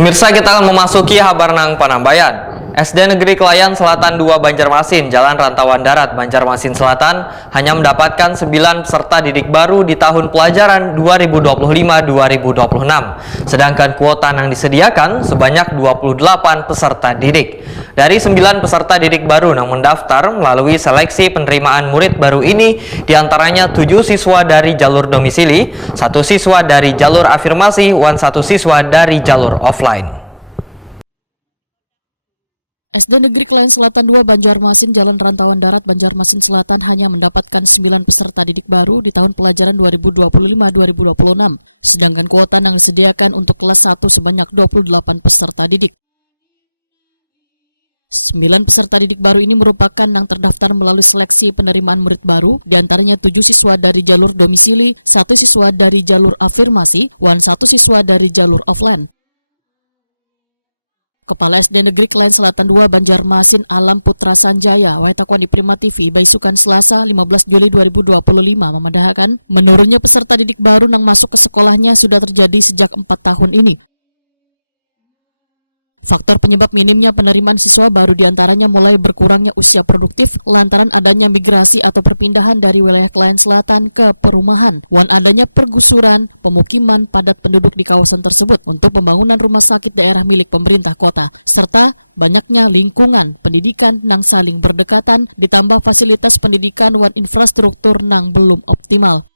Pemirsa, kita akan memasuki kabar nang Panambayan. SD Negeri Kelayan Selatan 2 Banjarmasin, Jalan Rantauan Darat, Banjarmasin Selatan hanya mendapatkan 9 peserta didik baru di tahun pelajaran 2025-2026. Sedangkan kuota yang disediakan sebanyak 28 peserta didik. Dari 9 peserta didik baru yang mendaftar melalui seleksi penerimaan murid baru ini, diantaranya 7 siswa dari jalur domisili, 1 siswa dari jalur afirmasi, dan 1 siswa dari jalur offline. SD Negeri Kelayan Selatan 2 Banjarmasin, Jalan Rantauan Darat, Banjarmasin Selatan hanya mendapatkan 9 peserta didik baru di tahun pelajaran 2025-2026. Sedangkan kuota yang disediakan untuk kelas 1 sebanyak 28 peserta didik. 9 peserta didik baru ini merupakan yang terdaftar melalui seleksi penerimaan murid baru, diantaranya 7 siswa dari jalur domisili, 1 siswa dari jalur afirmasi, dan 1 siswa dari jalur offline. Kepala SD Negeri Kelayan Selatan 2 Banjarmasin Alam Putra Sanjaya, Waitakwan di Prima TV, Baisukan Selasa 15 Juli 2025 memandahkan menurunnya peserta didik baru yang masuk ke sekolahnya sudah terjadi sejak 4 tahun ini. Faktor penyebab minimnya penerimaan siswa baru diantaranya mulai berkurangnya usia produktif lantaran adanya migrasi atau perpindahan dari wilayah Kelayan Selatan ke perumahan, dan adanya pergusuran pemukiman padat penduduk di kawasan tersebut untuk pembangunan rumah sakit daerah milik pemerintah kota, serta banyaknya lingkungan pendidikan yang saling berdekatan ditambah fasilitas pendidikan dan infrastruktur yang belum optimal.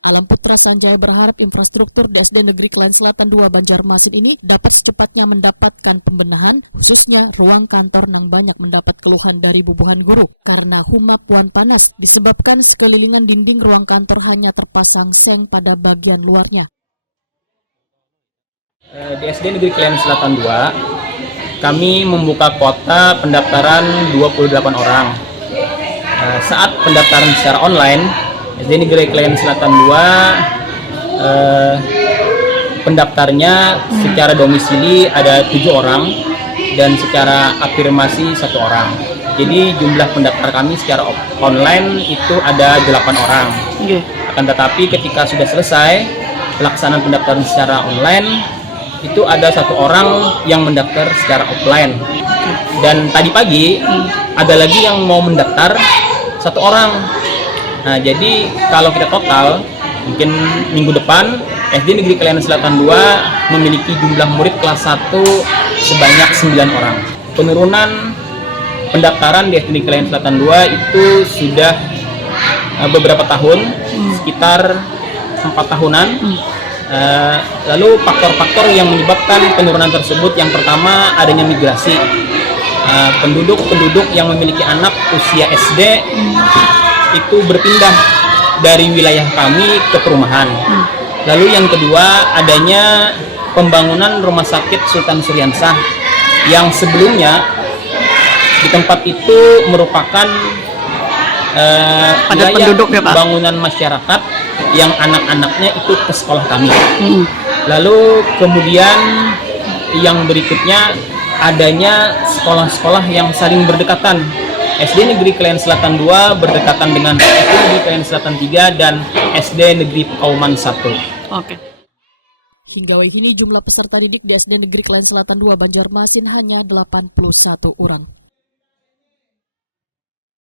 Alam Putra Sanjaya berharap infrastruktur di SD Negeri Kelayan Selatan 2 Banjarmasin ini dapat secepatnya mendapatkan pembenahan, khususnya ruang kantor yang banyak mendapat keluhan dari bubuhan guru karena humap wan panas disebabkan sekelilingan dinding ruang kantor hanya terpasang seng pada bagian luarnya. Di SD Negeri Kelayan Selatan 2, kami membuka kuota pendaftaran 28 orang. Saat pendaftaran secara online, SD Negeri Kelayan Selatan 2 pendaftarnya secara domisili ada 7 orang dan secara afirmasi 1 orang. Jadi jumlah pendaftar kami secara online itu ada 8 orang. Akan tetapi ketika sudah selesai pelaksanaan pendaftaran secara online, itu ada 1 orang yang mendaftar secara offline. Dan tadi pagi ada lagi yang mau mendaftar 1 orang. Nah, jadi kalau kita total, mungkin minggu depan SD Negeri Kelayan Selatan 2 memiliki jumlah murid kelas 1 sebanyak 9 orang. Penurunan pendaftaran di SD Negeri Kelayan Selatan 2 itu sudah beberapa tahun, sekitar 4 tahunan. Lalu faktor-faktor yang menyebabkan penurunan tersebut, yang pertama adanya migrasi. Penduduk yang memiliki anak usia SD itu berpindah dari wilayah kami ke perumahan. Lalu yang kedua, adanya pembangunan rumah sakit Sultan Syariansah yang sebelumnya di tempat itu merupakan wilayah bangunan masyarakat yang anak-anaknya itu ke sekolah kami. Lalu kemudian yang berikutnya adanya sekolah-sekolah yang saling berdekatan. SD Negeri Kelayan Selatan 2 berdekatan dengan SD Negeri Kelayan Selatan 3 dan SD Negeri Kauman 1. Hingga kini jumlah peserta didik di SD Negeri Kelayan Selatan 2 Banjarmasin hanya 81 orang.